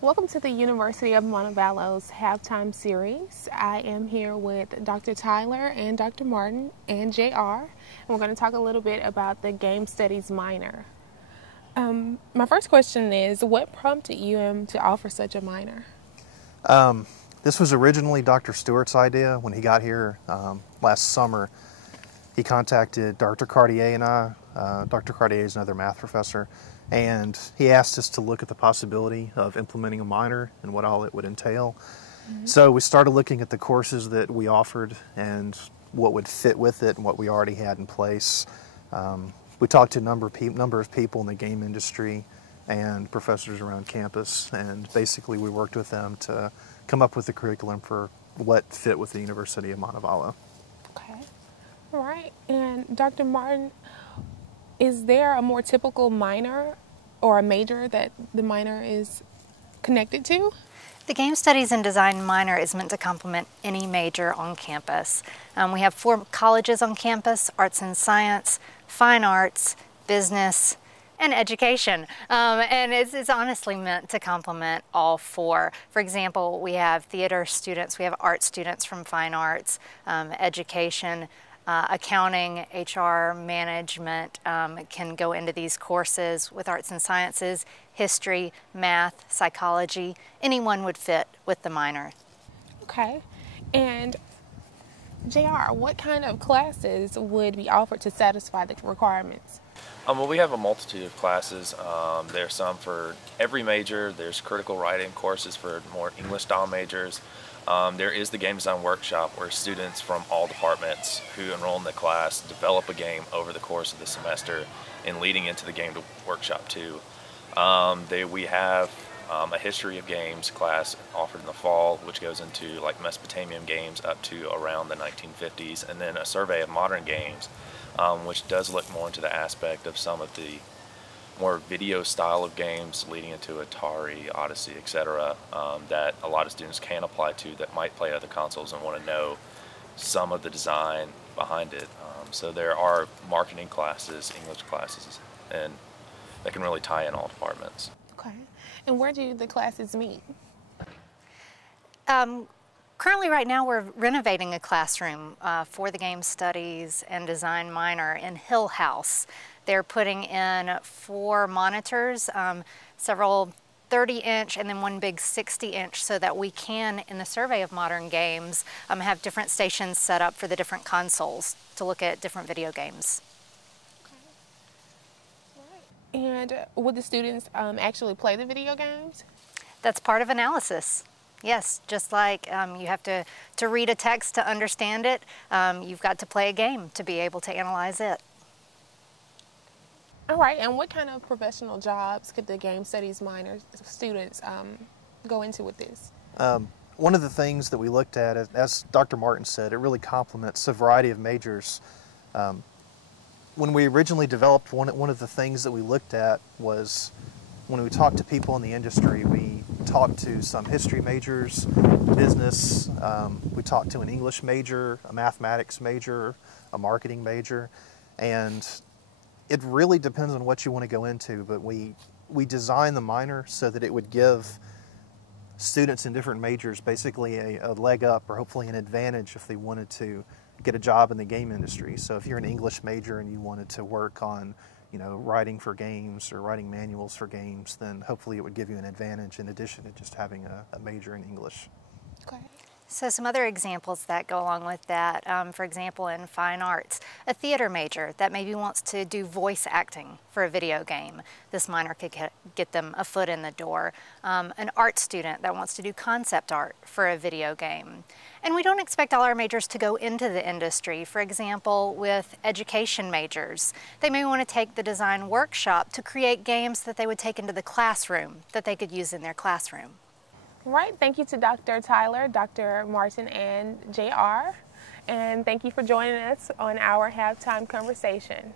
Welcome to the University of Montevallo's halftime series. I am here with Dr. Tyler and Dr. Martin and JR, and we're going to talk a little bit about the Game Studies minor. My first question is, what prompted you to offer such a minor? This was originally Dr. Stewart's idea. When he got here last summer, he contacted Dr. Cartier and I. Dr. Cartier is another math professor, and he asked us to look at the possibility of implementing a minor and what all it would entail. So we started looking at the courses that we offered and what would fit with it and what we already had in place. We talked to a number of people in the game industry and professors around campus, and basically we worked with them to come up with the curriculum for what fit with the University of Montevallo. Okay. All right. And Dr. Martin, is there a more typical minor or a major that the minor is connected to? The Game Studies and Design minor is meant to complement any major on campus. We have 4 colleges on campus: Arts and Science, Fine Arts, Business, and Education. And it's honestly meant to complement all 4. For example, we have theater students, we have art students from Fine Arts, Education, accounting, HR, management can go into these courses with arts and sciences, history, math, psychology. Anyone would fit with the minor. Okay. And JR, what kind of classes would be offered to satisfy the requirements? Well, we have a multitude of classes. There's some for every major. There's critical writing courses for more English style majors. There is the game design workshop where students from all departments who enroll in the class develop a game over the course of the semester and leading into the game workshop too. We have a history of games class offered in the fall, which goes into like Mesopotamian games up to around the 1950s, and then a survey of modern games, which does look more into the aspect of some of the more video style of games leading into Atari, Odyssey, etc., that a lot of students can apply to that might play other consoles and want to know some of the design behind it. So there are marketing classes, English classes, and that can really tie in all departments. Okay. And where do the classes meet? Currently, right now, we're renovating a classroom for the Game Studies and Design minor in Hill House. They're putting in 4 monitors, several 30-inch and then one big 60-inch, so that we can, in the survey of modern games, have different stations set up for the different consoles to look at different video games. Okay. And would the students actually play the video games? That's part of analysis. Yes, just like you have to read a text to understand it, you've got to play a game to be able to analyze it. All right, and what kind of professional jobs could the Game Studies minor students go into with this? One of the things that we looked at, as Dr. Martin said, it really complements a variety of majors. When we originally developed, one of the things that we looked at was when we talked to people in the industry, we talked to some history majors, business, we talked to an English major, a mathematics major, a marketing major, and it really depends on what you want to go into, but we designed the minor so that it would give students in different majors basically a leg up, or hopefully an advantage if they wanted to get a job in the game industry. So if you're an English major and you wanted to work on, writing for games or writing manuals for games, then hopefully it would give you an advantage in addition to just having a major in English. Okay. So some other examples that go along with that, for example, in Fine Arts, a theater major that maybe wants to do voice acting for a video game. This minor could get them a foot in the door. An art student that wants to do concept art for a video game. And we don't expect all our majors to go into the industry. For example, with education majors, they may want to take the design workshop to create games that they would take into the classroom that they could use in their classroom. Right. Thank you to Dr. Tyler, Dr. Martin, and JR. And thank you for joining us on our halftime conversation.